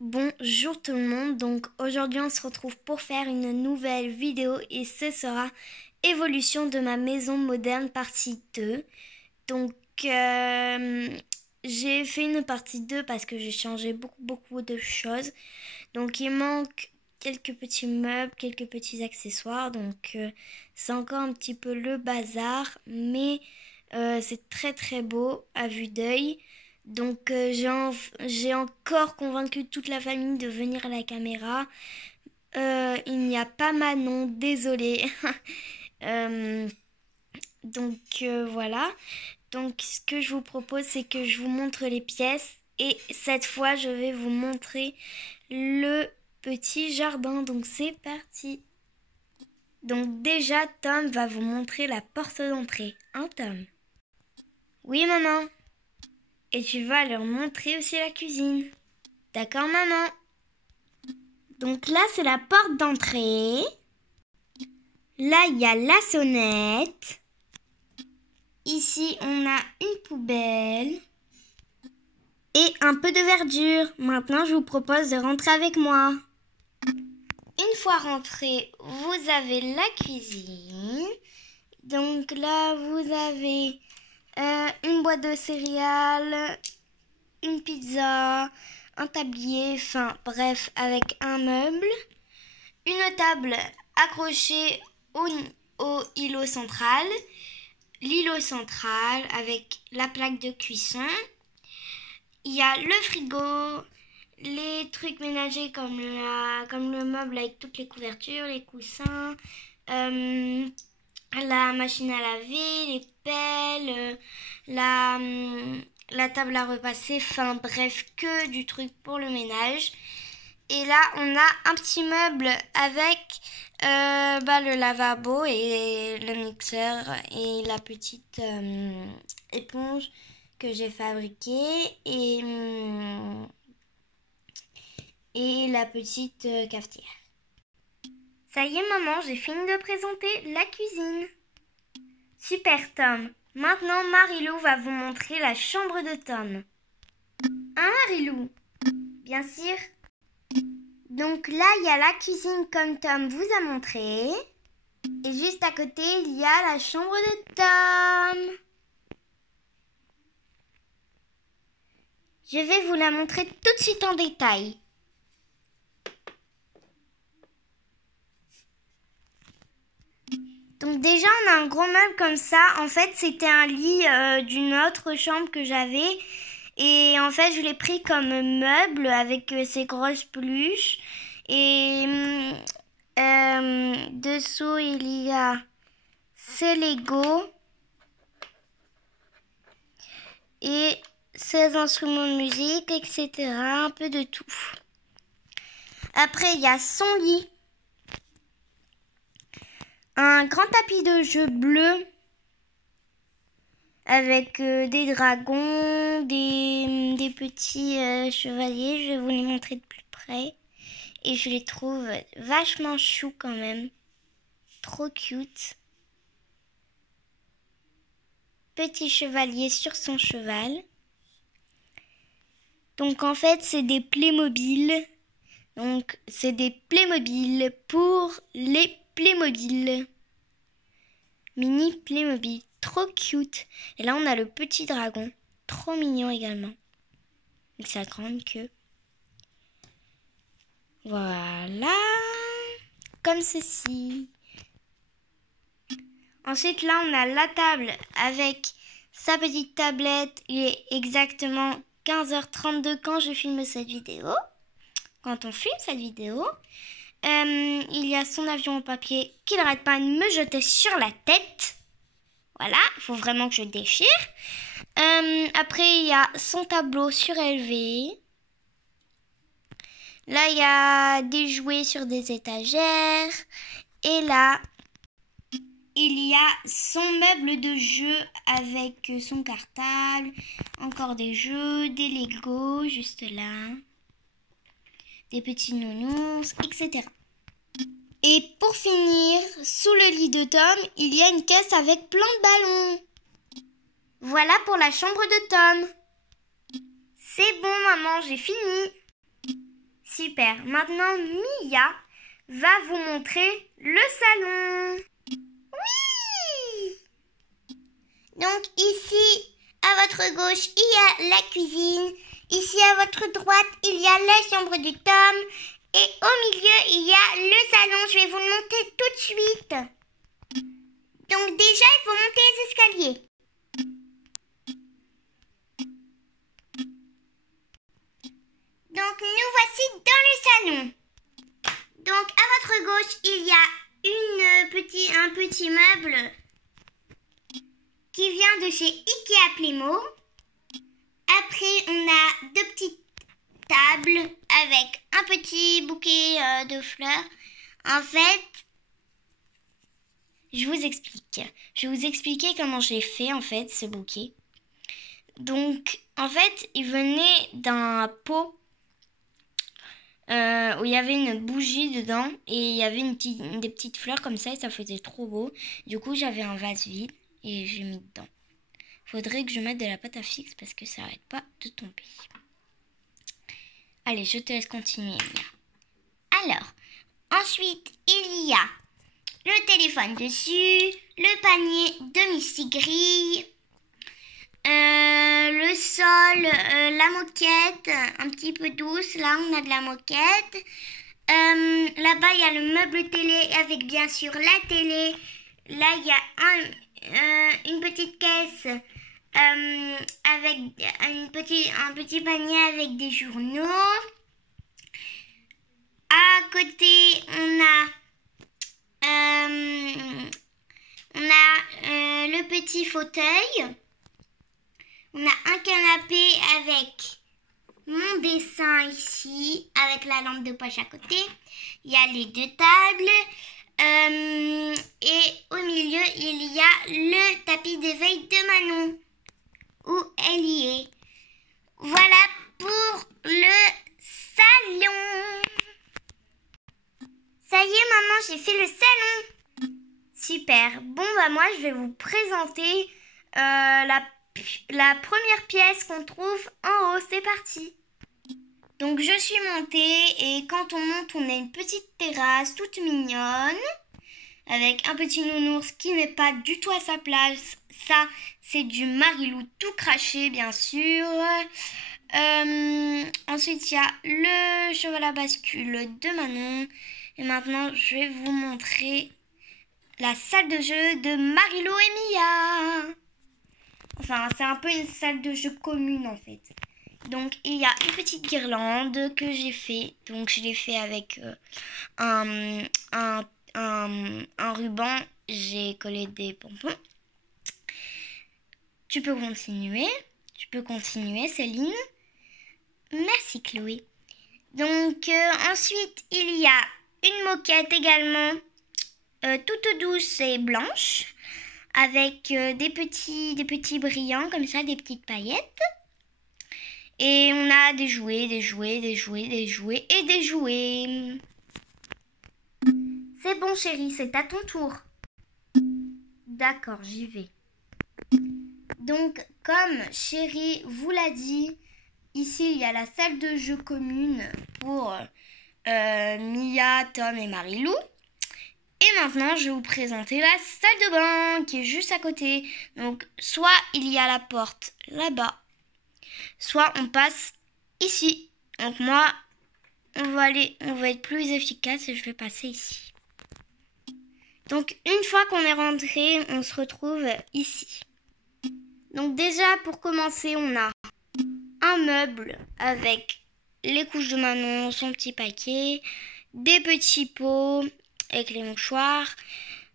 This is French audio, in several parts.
Bonjour tout le monde, donc aujourd'hui on se retrouve pour faire une nouvelle vidéo et ce sera évolution de ma maison moderne partie 2. Donc j'ai fait une partie 2 parce que j'ai changé beaucoup de choses. Donc il manque quelques petits meubles, quelques petits accessoires, donc c'est encore un petit peu le bazar, mais c'est très beau à vue d'œil. Donc j'ai encore convaincu toute la famille de venir à la caméra. Il n'y a pas Manon, désolée. Euh, voilà. Donc ce que je vous propose, c'est que je vous montre les pièces. Et cette fois, je vais vous montrer le petit jardin. Donc c'est parti. Donc déjà, Tom va vous montrer la porte d'entrée. Hein, Tom? Oui, maman. Et tu vas leur montrer aussi la cuisine. D'accord, maman? Donc là, c'est la porte d'entrée. Là, il y a la sonnette. Ici, on a une poubelle. Et un peu de verdure. Maintenant, je vous propose de rentrer avec moi. Une fois rentré, vous avez la cuisine. Donc là, vous avez une boîte de céréales, une pizza, un tablier, enfin bref, avec un meuble, une table accrochée au îlot central, l'îlot central avec la plaque de cuisson. Il y a le frigo, les trucs ménagers comme le meuble avec toutes les couvertures, les coussins, la machine à laver, les pelles, la table à repasser, enfin bref, que du truc pour le ménage. Et là, on a un petit meuble avec le lavabo et le mixeur et la petite éponge que j'ai fabriquée et la petite cafetière. Ça y est, maman, j'ai fini de présenter la cuisine. Super, Tom. Maintenant, Marilou va vous montrer la chambre de Tom. Hein, Marilou? Bien sûr. Donc là, il y a la cuisine comme Tom vous a montré. Et juste à côté, il y a la chambre de Tom. Je vais vous la montrer tout de suite en détail. Donc déjà, on a un gros meuble comme ça. En fait, c'était un lit d'une autre chambre que j'avais. Et en fait, je l'ai pris comme meuble avec ses grosses peluches. Et dessous, il y a ses Lego et ses instruments de musique, etc. Un peu de tout. Après, il y a son lit. Un grand tapis de jeu bleu avec des dragons, des petits chevaliers. Je vais vous les montrer de plus près. Et je les trouve vachement chou quand même. Trop cute. Petit chevalier sur son cheval. Donc en fait, c'est des Playmobil. Donc c'est des Playmobil pour les Playmobil. Mini Playmobil. Trop cute. Et là, on a le petit dragon. Trop mignon également. Avec sa grande queue. Voilà. Comme ceci. Ensuite, là, on a la table avec sa petite tablette. Il est exactement 15h32 quand je filme cette vidéo. Quand on filme cette vidéo. Il y a son avion en papier qui n'arrête pas de me jeter sur la tête. Voilà, il faut vraiment que je déchire. Après, il y a son tableau surélevé. Là, il y a des jouets sur des étagères. Et là, il y a son meuble de jeu avec son cartable. Encore des jeux, des Lego juste là. Des petits nounours, etc. Et pour finir, sous le lit de Tom, il y a une caisse avec plein de ballons. Voilà pour la chambre de Tom. C'est bon, maman, j'ai fini. Super. Maintenant, Mia va vous montrer le salon. Oui! Donc ici, à votre gauche, il y a la cuisine. Ici, à votre droite, il y a la chambre du Tom. Et au milieu, il y a le salon. Je vais vous le montrer tout de suite. Donc déjà, il faut monter les escaliers. Donc nous voici dans le salon. Donc à votre gauche, il y a un petit meuble qui vient de chez Ikea Playmo. Après, on a deux petites tables avec un petit bouquet de fleurs. En fait, je vous explique. Je vais vous expliquer comment j'ai fait en fait ce bouquet. Donc, en fait, il venait d'un pot où il y avait une bougie dedans et il y avait des petites fleurs comme ça et ça faisait trop beau. Du coup, j'avais un vase vide et j'ai mis dedans. Faudrait que je mette de la pâte à fixe parce que ça n'arrête pas de tomber. Allez, je te laisse continuer, Mia. Alors, ensuite, il y a le téléphone dessus, le panier de Missy Grille, le sol, la moquette, un petit peu douce. Là, on a de la moquette. Là-bas, il y a le meuble télé avec bien sûr la télé. Là, il y a une petite caisse avec un petit panier avec des journaux. À côté, on a le petit fauteuil. On a un canapé avec mon dessin ici, avec la lampe de poche à côté. Il y a les deux tables. Et au milieu, il y a le tapis d'éveil de Manon, où elle y est. Voilà pour le salon. Ça y est, maman, j'ai fait le salon. Super. Bon, bah moi, je vais vous présenter la première pièce qu'on trouve en haut. C'est parti. Donc, je suis montée et quand on monte, on a une petite terrasse toute mignonne avec un petit nounours qui n'est pas du tout à sa place. Ça, c'est du Marilou tout craché, bien sûr. Ensuite, il y a le cheval à bascule de Manon. Et maintenant, je vais vous montrer la salle de jeu de Marilou et Mia. Enfin, c'est un peu une salle de jeu commune, en fait. Donc, il y a une petite guirlande que j'ai fait. Donc, je l'ai fait avec un ruban. J'ai collé des pompons. Tu peux continuer, Céline. Merci, Chloé. Donc, ensuite, il y a une moquette également, toute douce et blanche, avec des petits brillants comme ça, des petites paillettes. Et on a des jouets. C'est bon, chérie, c'est à ton tour. D'accord, j'y vais. Donc, comme chérie vous l'a dit, ici, il y a la salle de jeu commune pour Mia, Tom et Marilou. Et maintenant, je vais vous présenter la salle de bain qui est juste à côté. Donc, soit il y a la porte là-bas, soit on passe ici. Donc moi, on va être plus efficace et je vais passer ici. Donc, une fois qu'on est rentré, on se retrouve ici. Donc déjà, pour commencer, on a un meuble avec les couches de Manon, son petit paquet, des petits pots avec les mouchoirs,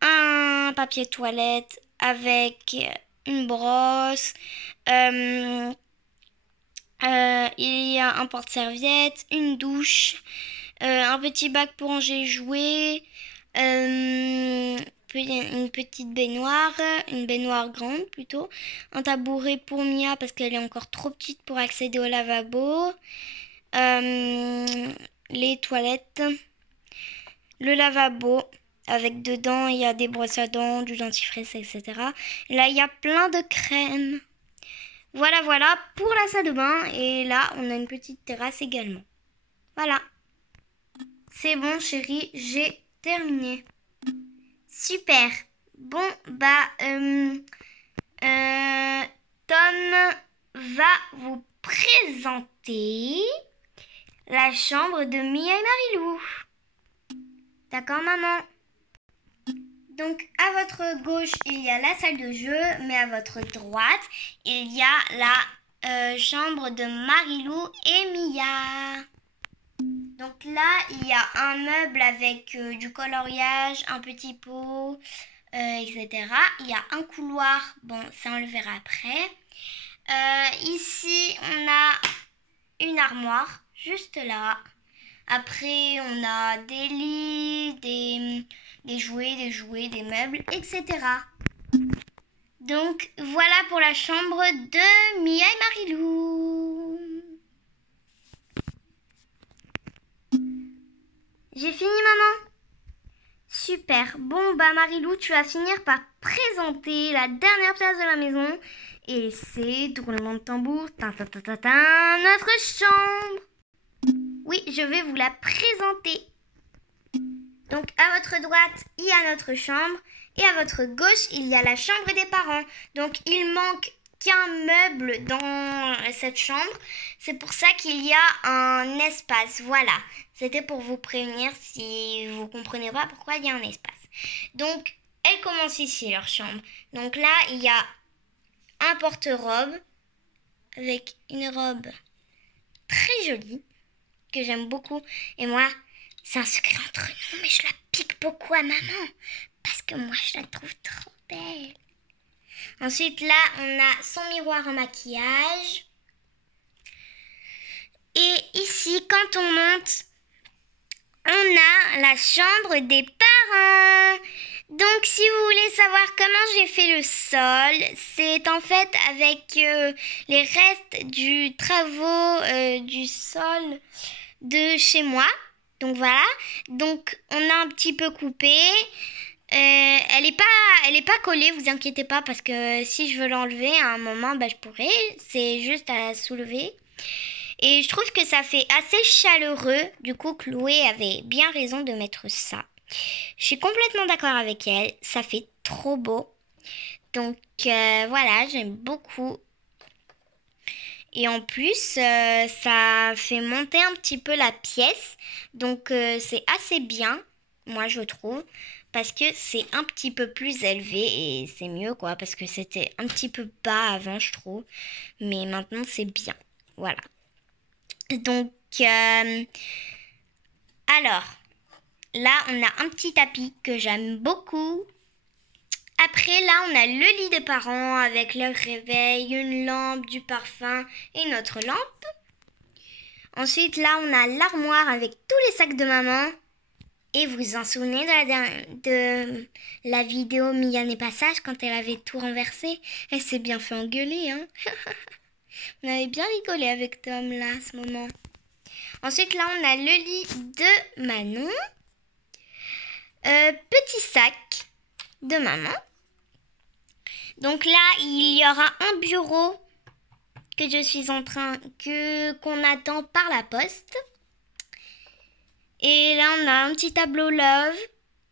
un papier toilette avec une brosse, il y a un porte-serviette, une douche, un petit bac pour ranger les jouets, une petite baignoire, une baignoire grande plutôt, un tabouret pour Mia parce qu'elle est encore trop petite pour accéder au lavabo, les toilettes, le lavabo avec dedans il y a des brosses à dents, du dentifrice, etc. Et là il y a plein de crème. Voilà pour la salle de bain et là on a une petite terrasse également. Voilà. C'est bon, chérie, j'ai terminé. Super. Bon, Tom va vous présenter la chambre de Mia et Marilou. D'accord, maman? Donc, à votre gauche, il y a la salle de jeu, mais à votre droite, il y a la chambre de Marilou et Mia. Donc là, il y a un meuble avec du coloriage, un petit pot, etc. Il y a un couloir, bon, ça on le verra après. Ici, on a une armoire, juste là. Après, on a des lits, des jouets, des meubles, etc. Donc, voilà pour la chambre de Mia et Marilou. J'ai fini, maman? Super. Bon, Marilou, tu vas finir par présenter la dernière pièce de la maison. Et c'est, roulement de tambour, notre chambre. Oui, je vais vous la présenter. Donc, à votre droite, il y a notre chambre. Et à votre gauche, il y a la chambre des parents. Donc, il manque qu'un meuble dans cette chambre. C'est pour ça qu'il y a un espace. Voilà. C'était pour vous prévenir si vous ne comprenez pas pourquoi il y a un espace. Donc, elle commence ici, leur chambre. Donc là, il y a un porte-robe avec une robe très jolie que j'aime beaucoup. Et moi, c'est un secret entre nous, mais je la pique beaucoup à maman parce que moi, je la trouve trop belle. Ensuite, là, on a son miroir en maquillage. Et ici, quand on monte, on a la chambre des parents. Donc, si vous voulez savoir comment j'ai fait le sol, c'est en fait avec les restes du travaux du sol de chez moi. Donc, voilà. Donc, on a un petit peu coupé. Elle est pas collée, vous inquiétez pas, parce que si je veux l'enlever à un moment, je pourrais. C'est juste à la soulever. Et je trouve que ça fait assez chaleureux. Du coup, Chloé avait bien raison de mettre ça. Je suis complètement d'accord avec elle. Ça fait trop beau. Donc, voilà, j'aime beaucoup. Et en plus, ça fait monter un petit peu la pièce. Donc, c'est assez bien, moi, je trouve. Parce que c'est un petit peu plus élevé et c'est mieux, quoi. Parce que c'était un petit peu bas avant, je trouve. Mais maintenant, c'est bien. Voilà. Donc, alors, là, on a un petit tapis que j'aime beaucoup. Après, là, on a le lit des parents avec leur réveil, une lampe, du parfum et notre lampe. Ensuite, là, on a l'armoire avec tous les sacs de maman. Et vous vous en souvenez de la vidéo Mia n'est pas sage quand elle avait tout renversé? Elle s'est bien fait engueuler, hein. On avait bien rigolé avec Tom, là, à ce moment. Ensuite, là, on a le lit de Manon. Petit sac de maman. Donc là, il y aura un bureau que je suis qu'on attend par la poste. Et là, on a un petit tableau Love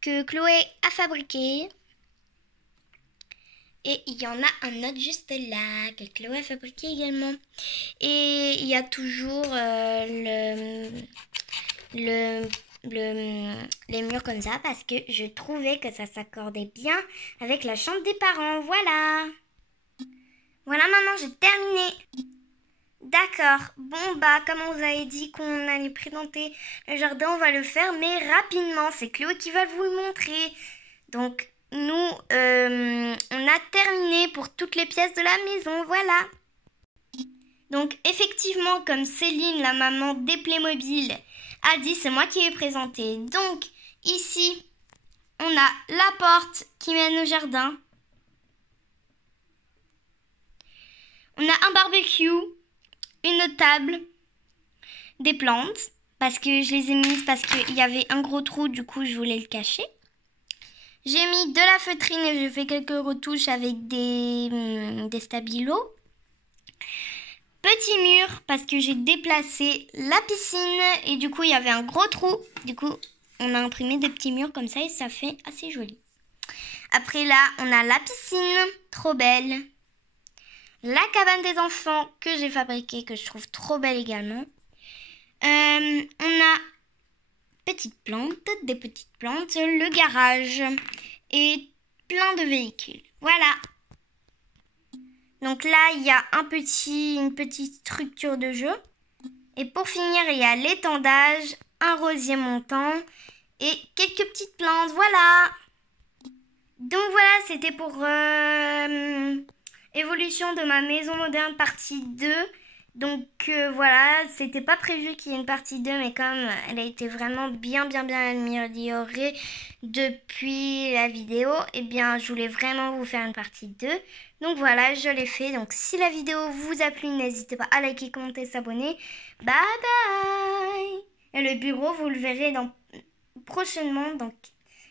que Chloé a fabriqué. Et il y en a un autre juste là que Chloé a fabriqué également. Et il y a toujours les murs comme ça parce que je trouvais que ça s'accordait bien avec la chambre des parents. Voilà. Voilà, maman, j'ai terminé. D'accord. Bon, comme on vous avait dit qu'on allait présenter le jardin, on va le faire, mais rapidement. C'est Chloé qui va vous le montrer. Donc, nous, on a terminé pour toutes les pièces de la maison. Voilà. Donc, effectivement, comme Céline, la maman des Playmobil, a dit, c'est moi qui ai présenté. Donc, ici, on a la porte qui mène au jardin. On a un barbecue, une table, des plantes, parce que je les ai mises parce qu'il y avait un gros trou, du coup, je voulais le cacher. J'ai mis de la feutrine et j'ai fait quelques retouches avec des stabilos. petit mur parce que j'ai déplacé la piscine et du coup il y avait un gros trou. Du coup on a imprimé des petits murs comme ça et ça fait assez joli. Après là on a la piscine, trop belle. La cabane des enfants que j'ai fabriquée, que je trouve trop belle également. On a des petites plantes, le garage et plein de véhicules. Voilà. Donc là, il y a une petite structure de jeu. Et pour finir, il y a l'étendage, un rosier montant et quelques petites plantes. Voilà. Donc voilà, c'était pour évolution de ma maison moderne partie 2. Donc voilà, c'était pas prévu qu'il y ait une partie 2, mais comme elle a été vraiment bien améliorée depuis la vidéo, et bien je voulais vraiment vous faire une partie 2. Donc voilà, je l'ai fait. Donc si la vidéo vous a plu, n'hésitez pas à liker, commenter, s'abonner. Bye bye. Et le bureau, vous le verrez prochainement, donc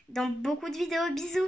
dans beaucoup de vidéos. Bisous.